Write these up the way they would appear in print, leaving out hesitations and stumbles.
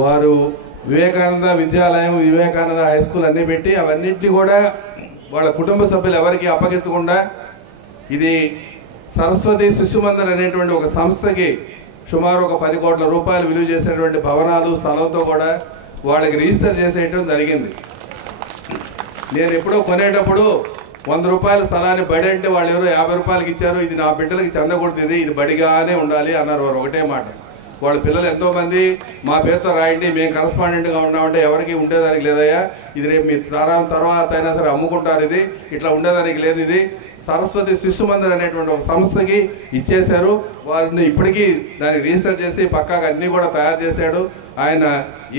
వారు వివేకానంద విద్యాలయం, Vivekananda high school అన్నీ పెట్టి అవన్నింటినీ కూడా వాళ్ళ కుటుంబ సభ్యులు ఎవరికి అప్పగించకుండా ఇది సరస్వతి శిశు మందిర్ అనేటువంటి ఒక సంస్థకి సుమారు ఒక 10 కోట్ల రూపాయలు విలువ చేసేటువంటి భవనాలు స్థలంతో కూడా వాళ్ళకి రిజిస్టర్ చేసేయటం జరిగింది. నేను ఎప్పుడో కొనేటప్పుడు 100 రూపాయల స్థలాన్ని బడి అంటే వాళ్ళు ఎవరో 50 రూపాయలకి ఇచ్చారు. ఇది నా బిడ్డలకి చెందకూడదు, ఇది బడిగానే ఉండాలి అన్నారు వారు. ఒకటే మాట. వాళ్ళ పిల్లలు ఎంతోమంది మా పేరుతో రాయండి, మేము కరస్పాండెంట్గా ఉన్నామంటే ఎవరికి ఉండేదానికి లేదయ్యా, ఇది రేపు మీ తర్వాత అయినా సరే అమ్ముకుంటారు, ఇది ఇట్లా ఉండేదానికి లేదు, ఇది సరస్వతి శిశు మందిర్ అనేటువంటి ఒక సంస్థకి ఇచ్చేశారు. వారిని ఇప్పటికీ దాన్ని రిజిస్టర్ చేసి పక్కాగా అన్నీ కూడా తయారు చేశాడు. ఆయన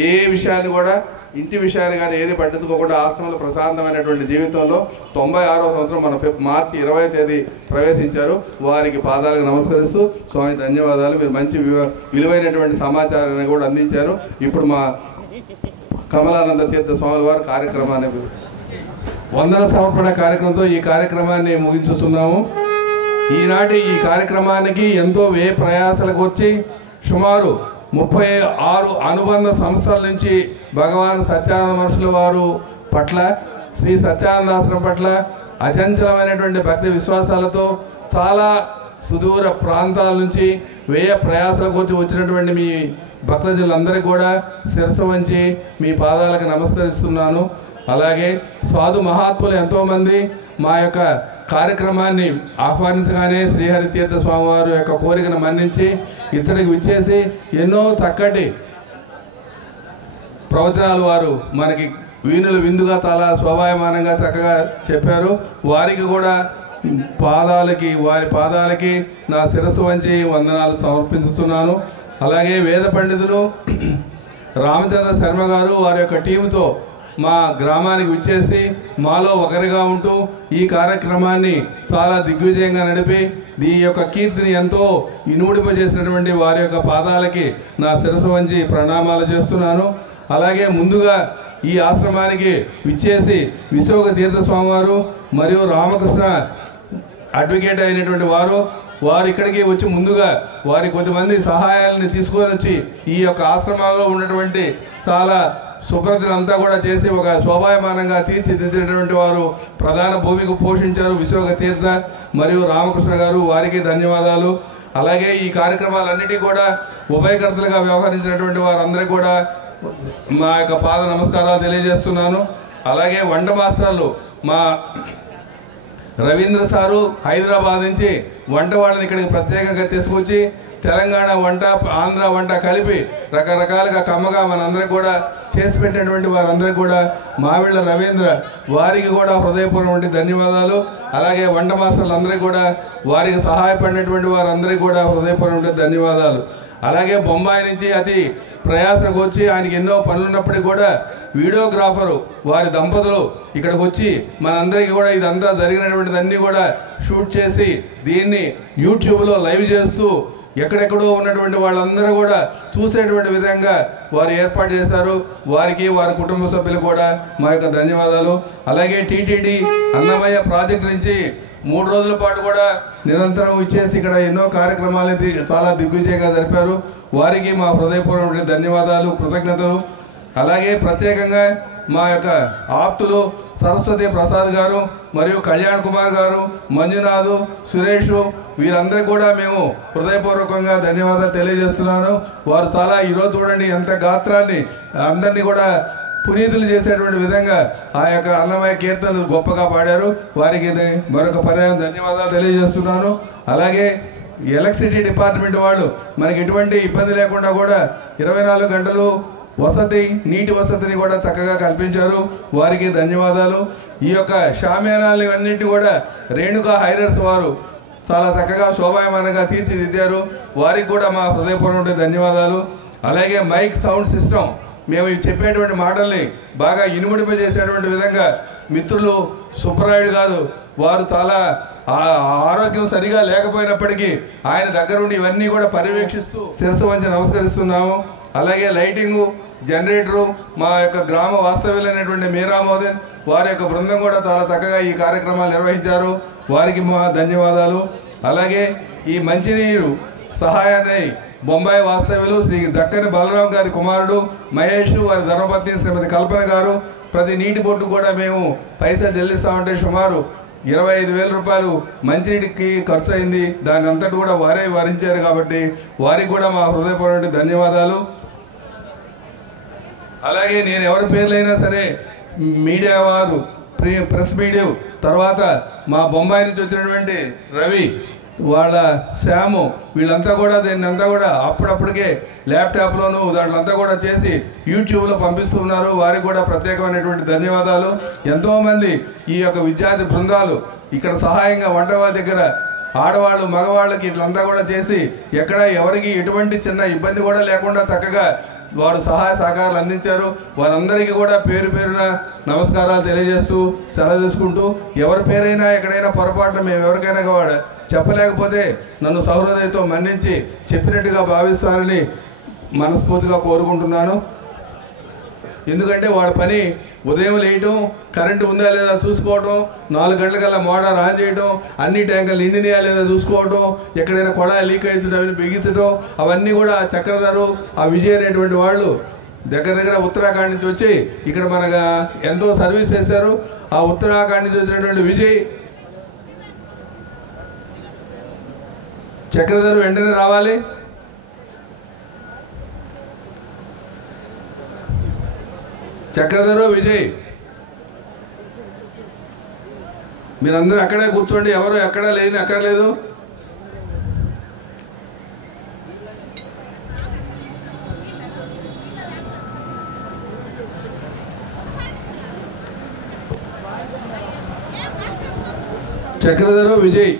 ఏ విషయాన్ని కూడా ఇంటి విషయాన్ని కానీ ఏది పట్టించుకోకుండా ఆశ్రమంలో ప్రశాంతమైనటువంటి జీవితంలో 96వ సంవత్సరం మన మార్చి 20వ తేదీ ప్రవేశించారు. వారికి పాదాలకు నమస్కరిస్తూ స్వామి ధన్యవాదాలు, మీరు మంచి విలువైనటువంటి సమాచారాన్ని కూడా అందించారు. ఇప్పుడు మా కమలానంద తీర్థ స్వాముల వారి కార్యక్రమాన్ని వందన సమర్పణ కార్యక్రమంతో ఈ కార్యక్రమాన్ని ముగించుతున్నాము. ఈనాటి ఈ కార్యక్రమానికి ఎంతో వ్యయ ప్రయాసాలకు వచ్చి సుమారు 36 అనుబంధ సంస్థల నుంచి భగవాన్ సత్యానంద మహర్షుల వారు పట్ల, శ్రీ సత్యానందాశ్రమం పట్ల అచంచలమైనటువంటి భక్తి విశ్వాసాలతో చాలా సుదూర ప్రాంతాల నుంచి వ్యయ ప్రయాసాలకు వచ్చి వచ్చినటువంటి మీ భక్తజనులందరికీ కూడా శిరస్సు వంచి మీ పాదాలకు నమస్కరిస్తున్నాను. అలాగే సాధు మహాత్ములు ఎంతోమంది మా యొక్క కార్యక్రమాన్ని ఆహ్వానించగానే శ్రీహరి తీర్థ స్వామివారు యొక్క కోరికను మన్నించి ఇతడికి విచ్చేసి ఎన్నో చక్కటి ప్రవచనాలు వారు మనకి వీణులు విందుగా చాలా శోభాయమానంగా చక్కగా చెప్పారు. వారికి కూడా వారి పాదాలకి నా శిరస్సు వంచి వందనాలు సమర్పించుతున్నాను. అలాగే వేద పండితులు రామచంద్ర శర్మ గారు వారి యొక్క టీముతో మా గ్రామానికి విచ్చేసి మాలో ఒకరిగా ఉంటూ ఈ కార్యక్రమాన్ని చాలా దిగ్విజయంగా నడిపి ఈ యొక్క కీర్తిని ఎంతో ఇనుడిపజేసినటువంటి వారి యొక్క పాదాలకి నా శిరస్సు వంచి ప్రణామాలు చేస్తున్నాను. అలాగే ముందుగా ఈ ఆశ్రమానికి విచ్చేసి విశ్వక తీర్థ స్వామివారు మరియు రామకృష్ణ అడ్వకేట్ అయినటువంటి వారు ఇక్కడికి వచ్చి ముందుగా వారి కొద్దిమంది సహాయాలని తీసుకొని వచ్చి ఈ యొక్క ఆశ్రమంలో ఉన్నటువంటి చాలా శుభ్రతనంతా కూడా చేసి ఒక శోభాయమానంగా తీర్చిదిద్దినటువంటి వారు ప్రధాన భూమికి పోషించారు. విశ్వక తీర్థ మరియు రామకృష్ణ గారు, వారికి ధన్యవాదాలు. అలాగే ఈ కార్యక్రమాలన్నిటికీ కూడా ఉభయకర్తలుగా వ్యవహరించినటువంటి వారందరికీ కూడా మా యొక్క పాద నమస్కారాలు తెలియజేస్తున్నాను. అలాగే వంట మాస్టర్లు మా రవీంద్ర సారు హైదరాబాద్ నుంచి వంట వాళ్ళని ఇక్కడికి ప్రత్యేకంగా తీసుకొచ్చి తెలంగాణ వంట ఆంధ్ర వంట కలిపి రకరకాలుగా కమ్మగా మనందరికి కూడా చేసి పెట్టినటువంటి వారందరికీ కూడా మావిళ్ళ రవీంద్ర వారికి కూడా హృదయపూర్వకమైన ధన్యవాదాలు. అలాగే వంట మాస్టర్లందరికీ కూడా వారికి సహాయపడినటువంటి వారందరికీ కూడా హృదయపూర్వకమైన ధన్యవాదాలు. అలాగే బొంబాయి నుంచి అతి ప్రయాసకు వచ్చి ఆయనకి ఎన్నో పనులున్నప్పటికీ కూడా వీడియోగ్రాఫరు వారి దంపతులు ఇక్కడికి వచ్చి మనందరికీ కూడా ఇదంతా జరిగినటువంటిదన్నీ కూడా షూట్ చేసి దీన్ని యూట్యూబ్లో లైవ్ చేస్తూ ఎక్కడెక్కడో ఉన్నటువంటి వాళ్ళందరూ కూడా చూసేటువంటి విధంగా వారు ఏర్పాటు చేశారు. వారికి వారి కుటుంబ సభ్యులు కూడా మా యొక్క ధన్యవాదాలు. అలాగే టీటీడీ అన్నమయ్య ప్రాజెక్టు నుంచి 3 రోజుల పాటు కూడా నిరంతరం ఇచ్చేసి ఇక్కడ ఎన్నో కార్యక్రమాలు చాలా దిగ్విజయంగా జరిపారు. వారికి మా హృదయపూర్వకమైన ధన్యవాదాలు, కృతజ్ఞతలు. అలాగే ప్రత్యేకంగా మా యొక్క ఆప్తులు సరస్వతి ప్రసాద్ గారు మరియు కళ్యాణ్ కుమార్ గారు, మంజునాథ్, సురేష్, వీరందరికీ కూడా మేము హృదయపూర్వకంగా ధన్యవాదాలు తెలియజేస్తున్నాను. వారు చాలా ఈరోజు చూడండి ఎంత గాత్రాన్ని అందరినీ కూడా పునీతులు చేసేటువంటి విధంగా ఆ యొక్క అన్నమయ్య కీర్తనలు గొప్పగా పాడారు. వారికి మరొక పర్యాయం ధన్యవాదాలు తెలియజేస్తున్నాను. అలాగే ఎలక్ట్రిసిటీ డిపార్ట్మెంట్ వాళ్ళు మనకి ఎటువంటి ఇబ్బంది లేకుండా కూడా 24 గంటలు వసతి, నీటి వసతిని కూడా చక్కగా కల్పించారు. వారికి ధన్యవాదాలు. ఈ యొక్క షామియానాలు అన్నింటి కూడా రేణుకా హైరర్స్ వారు చాలా చక్కగా శోభాయమానంగా తీర్చిదిద్దారు. వారికి కూడా మా హృదయపూర్వక ధన్యవాదాలు. అలాగే మైక్ సౌండ్ సిస్టమ్ మేము చెప్పేటువంటి మాటల్ని బాగా ఇనుముడిపజేసేటువంటి విధంగా మిత్రులు సుబ్బరాయుడు గారు వారు చాలా ఆరోగ్యం సరిగా లేకపోయినప్పటికీ ఆయన దగ్గరుండి ఇవన్నీ కూడా పర్యవేక్షిస్తూ శిరస్సు వంచి నమస్కరిస్తున్నాము. అలాగే లైటింగు, జనరేటరు మా యొక్క గ్రామ వాస్తవ్యులైనటువంటి మీరా మోదన్ వారి యొక్క బృందం కూడా చాలా చక్కగా ఈ కార్యక్రమాలు నిర్వహించారు. వారికి మా ధన్యవాదాలు. అలాగే ఈ మంచినీరు సహాయాన్ని బొంబాయి వాస్తవ్యులు శ్రీ జక్కని బలరాం గారి కుమారుడు మహేష్, వారి ధర్మపత్ని శ్రీమతి కల్పన గారు. ప్రతి నీటి బొట్టు కూడా మేము పైసలు చెల్లిస్తామంటే సుమారు 25,000 రూపాయలు మంచినీటికి ఖర్చు అయింది. దాని అంతటి కూడా వారే భరించారు కాబట్టి వారికి కూడా మా హృదయపూర్వక ధన్యవాదాలు. అలాగే నేను ఎవరి పేర్లైనా సరే మీడియా వారు, ప్రెస్ మీడియా, తర్వాత మా బొంబాయి నుంచి వచ్చినటువంటి రవి, వాళ్ళ శ్యాము, వీళ్ళంతా కూడా దీన్ని అంతా కూడా అప్పుడప్పటికే ల్యాప్టాప్లోను దాంట్లో కూడా చేసి యూట్యూబ్లో పంపిస్తున్నారు. వారికి కూడా ప్రత్యేకమైనటువంటి ధన్యవాదాలు. ఎంతోమంది ఈ యొక్క విద్యార్థి బృందాలు ఇక్కడ సహాయంగా వంటవాళ్ళ దగ్గర ఆడవాళ్ళు మగవాళ్ళకి ఇట్లంతా కూడా చేసి ఎక్కడ ఎవరికి ఎటువంటి చిన్న ఇబ్బంది కూడా లేకుండా చక్కగా వారు సహాయ సహకారాలు అందించారు. వారందరికీ కూడా పేరు పేరున నమస్కారాలు తెలియజేస్తూ సెలవు తీసుకుంటూ, ఎవరి పేరైనా ఎక్కడైనా పొరపాటున మేము ఎవరికైనా కూడా చెప్పలేకపోతే నన్ను సహృదయంతో మన్నించి చెప్పినట్టుగా భావిస్తారని మనస్ఫూర్తిగా కోరుకుంటున్నాను. ఎందుకంటే వాళ్ళ పని ఉదయం లేయటం, కరెంటు ఉందా లేదా చూసుకోవటం, 4 గంటలకల్లా మోటార్ ఆన్ చేయటం, అన్ని ట్యాంకర్లు నిండినాయా లేదా చూసుకోవటం, ఎక్కడైనా కొడా లీక్ అవుతుంటే అవి బిగించడం, అవన్నీ కూడా చక్రధరు, ఆ విజయ్ అనేటువంటి వాళ్ళు దగ్గర ఉత్తరాఖండ్ నుంచి వచ్చి ఇక్కడ మనకు ఎంతో సర్వీస్ చేశారు. ఆ ఉత్తరాఖండ్ నుంచి వచ్చినటువంటి విజయ్, చక్రధరు వెంటనే రావాలి. చక్రధరు, విజయ్, మీరందరూ అక్కడే కూర్చోండి, ఎవరు ఎక్కడా లేని అక్కర్లేదు. చక్రధరు, విజయ్.